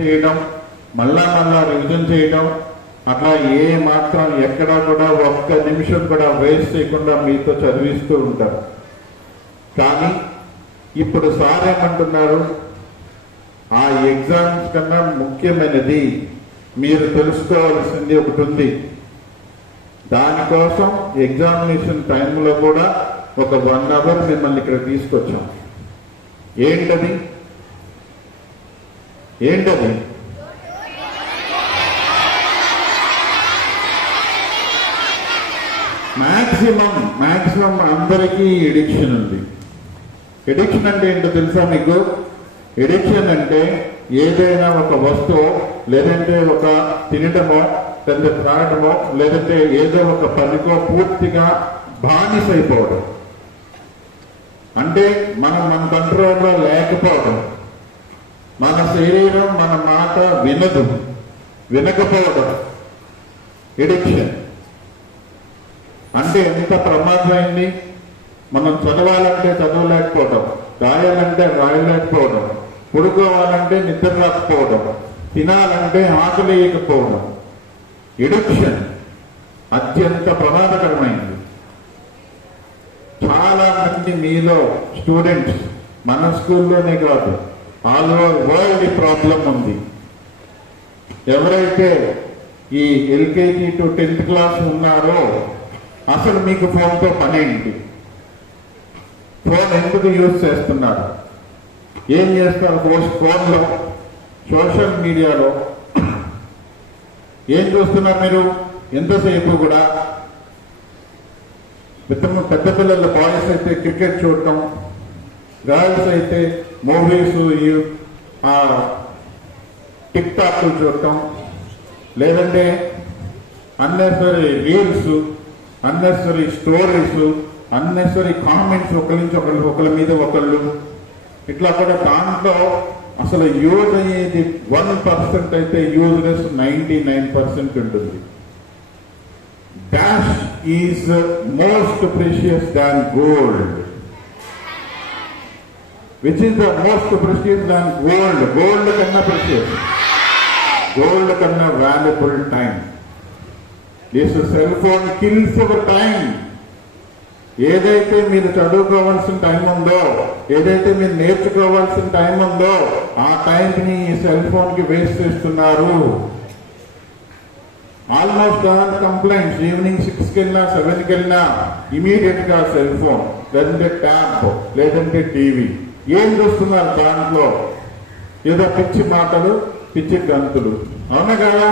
చేయడం, మళ్ళా రివిజన్ చేయడం, అట్లా ఏ మాత్రం ఎక్కడా కూడా ఒక్క నిమిషం కూడా వేస్ట్ చేయకుండా మీతో చదివిస్తూ ఉంటారు. కానీ ఇప్పుడు సార్ ఏమంటున్నారు, ఆ ఎగ్జామ్స్ కన్నా ముఖ్యమైనది మీరు తెలుసుకోవాల్సింది ఒకటి ఉంది. దానికోసం ఎగ్జామినేషన్ టైంలో కూడా ఒక 1 అవర్ మిమ్మల్ని ఇక్కడ తీసుకొచ్చాం. ఏంటది? మాక్సిమం అందరికీ ఎడిక్షన్ ఉంది. ఎడిక్షన్ అంటే ఏంటో తెలుసా మీకు? ఎడిక్షన్ అంటే ఏదైనా ఒక వస్తువు, లేదంటే ఒక తినటమో, లేదంటే త్రాగటమో, లేదంటే ఏదో ఒక పనికో పూర్తిగా బానిసైపోవడం. అంటే మన కంట్రోల్లో లేకపోవడం, మన శరీరం మన మాట వినకపోవడం ఎడిక్షన్. అంటే ఎంత ప్రమాదమైంది. మనం చదవాలంటే చదవలేకపోవడం, రాయాలంటే రాయలేకపోవడం, పడుకోవాలంటే నిద్ర రాకపోవడం, తినాలంటే ఆకలేయకపోవడం. ఎడిక్షన్ అత్యంత ప్రమాదకరమైంది. చాలా మంది మీలో స్టూడెంట్స్, మన స్కూల్లోనే కాదు ఆల్ ఓవర్ వరల్డ్ ఈ ప్రాబ్లం ఉంది. ఎవరైతే ఈ LKG to 10th క్లాస్ ఉన్నారో అసలు మీకు ఫోన్తో పనేంటి? ఫోన్ ఎందుకు యూజ్ చేస్తున్నారు? ఏం చేస్తారు? ఫోన్లో సోషల్ మీడియాలో ఏం చూస్తున్నారు మీరు? ఎంతసేపు కూడా పెద్ద పిల్లల బాయ్స్ అయితే క్రికెట్ చూడటం, గర్ల్స్ అయితే మూవీస్, టిక్ టాక్లు చూడటం, లేదంటే unnecessary reels, unnecessary stories, unnecessary comments, ఒకరి మీద ఒకళ్ళు. ఇట్లా కూడా దాంట్లో అసలు యూజ్ అయ్యేది 1% అయితే యూజ్లెస్ 99% ఉంటుంది. Dash is most precious than gold. Which is the most precious than gold? Gold కన్నా ప్రెషియస్, గోల్డ్ కన్నా valuable time. This cell phone kills your time. ఏదైతే మీరు చదువుకోవాల్సిన టైం ఉందో, ఏదైతే మీరు నేర్చుకోవాల్సిన టైం ఉందో, ఆ టైంని ఈ సెల్ ఫోన్ కి వేస్ట్ చేస్తున్నారు. ఆల్మోస్ట్ ఆల్ కంప్లైంట్స్ ఈవినింగ్ 6కి వెళ్ళినా 7కి వెళ్ళినా ఇమీడియట్ గా సెల్ ఫోన్, లేదంటే ట్యాబ్, లేదంటే టీవీ. ఏం చూస్తున్నారు దాంట్లో? ఏదో పిచ్చి మాటలు, పిచ్చి గంతులు. అవునా కదా?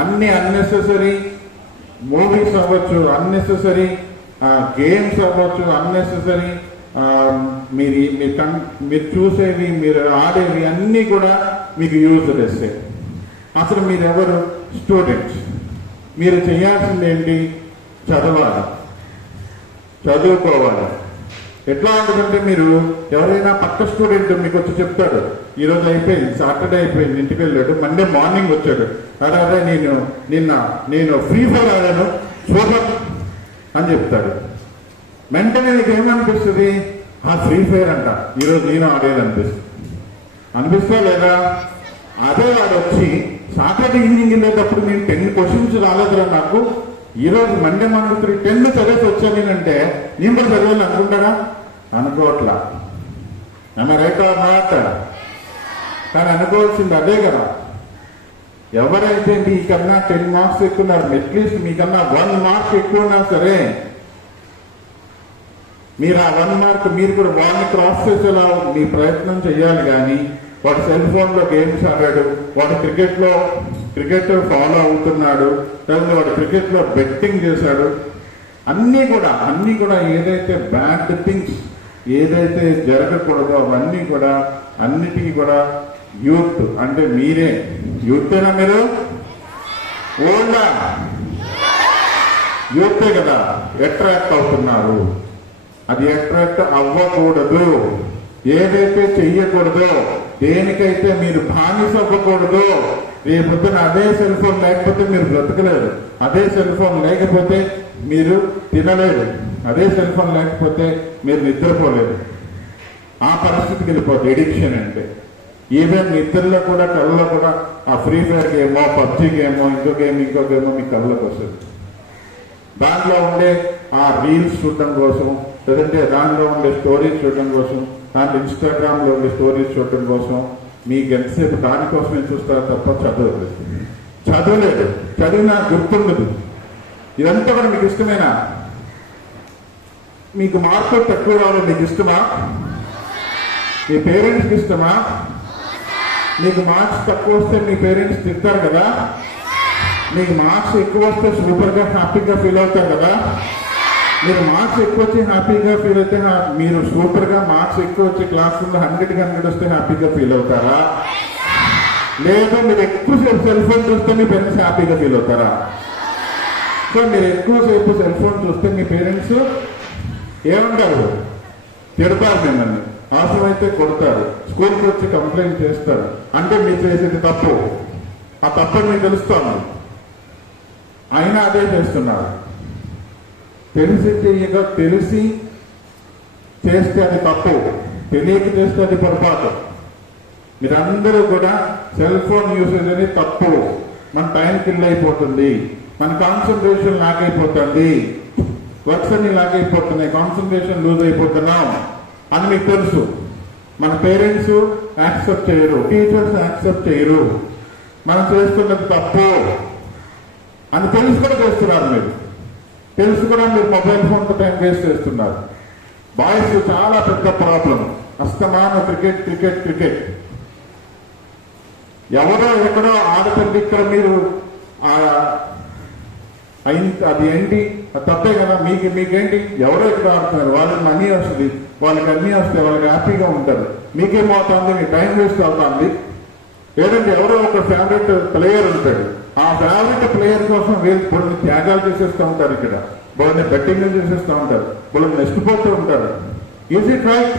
అన్ని అన్నెసెసరీ మూవీస్ అవ్వచ్చు, అన్నెసెసరీ గేమ్స్ అవ్వచ్చు, అన్నెసెసరీ మీరు చూసేవి, మీరు ఆడేవి అన్నీ కూడా మీకు యూజ్ చేస్తే. అసలు మీరెవరు? స్టూడెంట్స్. మీరు చేయాల్సింది ఏంటి? చదవాలి, చదువుకోవాలి. ఎట్లా ఉంటుందంటే, మీరు ఎవరైనా పక్క స్టూడెంట్ మీకు వచ్చి చెప్తాడు, ఈరోజు అయిపోయింది, సాటర్డే అయిపోయింది, ఇంటికి వెళ్ళాడు, మండే మార్నింగ్ వచ్చాడు, అదే నేను ఫ్రీ ఫైర్ ఆడాను, సూపర్ అని చెప్తాడు. వెంటనే నీకు ఏమనిపిస్తుంది? ఫ్రీ ఫైర్ అంట, ఈరోజు నేను అనిపిస్తా లేదా? అదే వాడు వచ్చి సాటర్డే ఈవినింగ్ వెళ్ళేటప్పుడు నేను 10 క్వశ్చన్స్ రాలేదురా నాకు, ఈరోజు మండే మార్నింగ్ 10 చదివేసి వచ్చాను నేనంటే నేను కూడా చదివాలి అనుకుంటాడా? అనుకోవట్లా. Right or not? కానీ అనుకోవాల్సింది అదే కదా. ఎవరైతే మీకన్నా 10 మార్క్స్ ఎక్కున్నారు, అట్లీస్ట్ మీకన్నా 1 మార్క్ ఎక్కువ ఉన్నా సరే, మీరు ఆ 1 మార్క్ మీరు కూడా వాళ్ళని క్రాస్ చేసేలా మీ ప్రయత్నం చేయాలి. కానీ వాడు సెల్ ఫోన్లో గేమ్స్ ఆడాడు, వాడు క్రికెట్ ఫాలో అవుతున్నాడు, లేదంటే వాడు క్రికెట్లో బెట్టింగ్ చేశాడు, అన్నీ కూడా ఏదైతే బ్యాడ్ థింగ్స్ ఏదైతే జరగకూడదో అవన్నీ కూడా, అన్నిటికీ కూడా యూత్ అంటే మీరే. యూతేనా మీరు? ఓల్డా? యూతే కదా అట్రాక్ట్ అవుతున్నారు. అది అట్రాక్ట్ అవ్వకూడదు. ఏదైతే చెయ్యకూడదో, దేనికైతే మీరు బానిస అవ్వకూడదో, రేపొద్దున అదే సెల్ ఫోన్ లేకపోతే మీరు బ్రతకలేరు, అదే సెల్ ఫోన్ లేకపోతే మీరు తినలేరు, అదే సెల్ ఫోన్ లేకపోతే మీరు నిద్రపోలేరు. ఆ పరిస్థితికి వెళ్ళిపోతుంది ఎడిక్షన్ అంటే. ఈవెన్ ఇద్దరిలో కూడా కళ్ళలో కూడా ఆ ఫ్రీ ఫైర్ గేమో, పబ్జి గేమో, ఇంకో గేమో మీ కళ్ళలోకి వస్తుంది. దాంట్లో ఉండే ఆ రీల్స్ చూడటం కోసం, లేదంటే దాంట్లో ఉండే స్టోరీస్ చూడటం కోసం, దాంట్లో ఇన్స్టాగ్రామ్లో ఉండే స్టోరీస్ చూడటం కోసం మీకు ఎంతసేపు దానికోసమే చూస్తారో తప్ప చదవలేదు. చదివినా గుర్తుండదు. ఇదంతా కూడా మీకు ఇష్టమేనా? మీకు మార్కులు తక్కువ రావడం మీకు ఇష్టమా? మీ పేరెంట్స్కి ఇష్టమా? మీకు మార్క్స్ తక్కువ వస్తే మీ పేరెంట్స్ తిడతారు కదా. మీకు మార్క్స్ ఎక్కువ వస్తే సూపర్గా హ్యాపీగా ఫీల్ అవుతారు కదా. మీరు మార్క్స్ ఎక్కువ వచ్చి హ్యాపీగా ఫీల్ అయితే మీరు సూపర్గా మార్క్స్ ఎక్కువ వచ్చి క్లాసుల్లో 100కి 100 వస్తే హ్యాపీగా ఫీల్ అవుతారా? లేదా మీరు ఎక్కువసేపు సెల్ ఫోన్ చూస్తే మీ పేరెంట్స్ హ్యాపీగా ఫీల్ అవుతారా? సో మీరు ఎక్కువసేపు సెల్ ఫోన్ చూస్తే మీ పేరెంట్స్ ఏమంటారు? తిడతారు, మిమ్మల్ని అవసరమైతే కొడతారు, స్కూల్కి వచ్చి కంప్లైంట్ చేస్తారు. అంటే మీరు చేసేది తప్పు. ఆ తప్పని మీకు తెలుస్తాను, అయినా అదే చేస్తున్నారు. తెలిసి చేస్తే అది తప్పు, తెలియక చేస్తే అది పొరపాటు. మీరందరూ కూడా సెల్ ఫోన్ యూసేజ్ అనేది తప్పు. మన టైం కిల్ అయిపోతుంది, మన కాన్సన్ట్రేషన్ లాక్ అయిపోతుంది, వర్క్స్ అన్ని లాక్ అయిపోతున్నాయి, కాన్సన్ట్రేషన్ లూజ్ అయిపోతున్నాం అని మీకు తెలుసు. మన పేరెంట్స్ యాక్సెప్ట్ చేయరు, టీచర్స్ యాక్సెప్ట్ చేయరు. మనం చేస్తున్నది తప్పు అని తెలిసి కూడా చేస్తున్నారు. మీరు తెలుసు కూడా మీరు మొబైల్ ఫోన్తో టైం వేస్ట్ చేస్తున్నారు. బాయ్స్ చాలా పెద్ద ప్రాబ్లం. అస్తమానం క్రికెట్. ఎవరో ఎక్కడో ఆడుతుంది, ఇక్కడ మీరు అది ఏంటి? అది తప్పే కదా. మీకేంటి? ఎవరో ఇక్కడ ఆడుతున్నారు, వాళ్ళకి మనీ వస్తుంది, వాళ్ళకి అన్నీ వస్తాయి, వాళ్ళకి హ్యాపీగా ఉంటారు. మీకేమవుతుంది? మీ టైం వేస్ట్ అవుతుంది. లేదంటే ఎవరో ఒక ఫేవరెట్ ప్లేయర్ ఉంటాడు, ఆ ఫేవరెట్ ప్లేయర్ కోసం వీళ్ళు కొన్ని త్యాగాలు చేసేస్తూ ఉంటారు, ఇక్కడ బోర్డుని బెట్టింగ్ చేసేస్తూ ఉంటారు, వాళ్ళు నష్టపోతూ ఉంటారు. Is it right?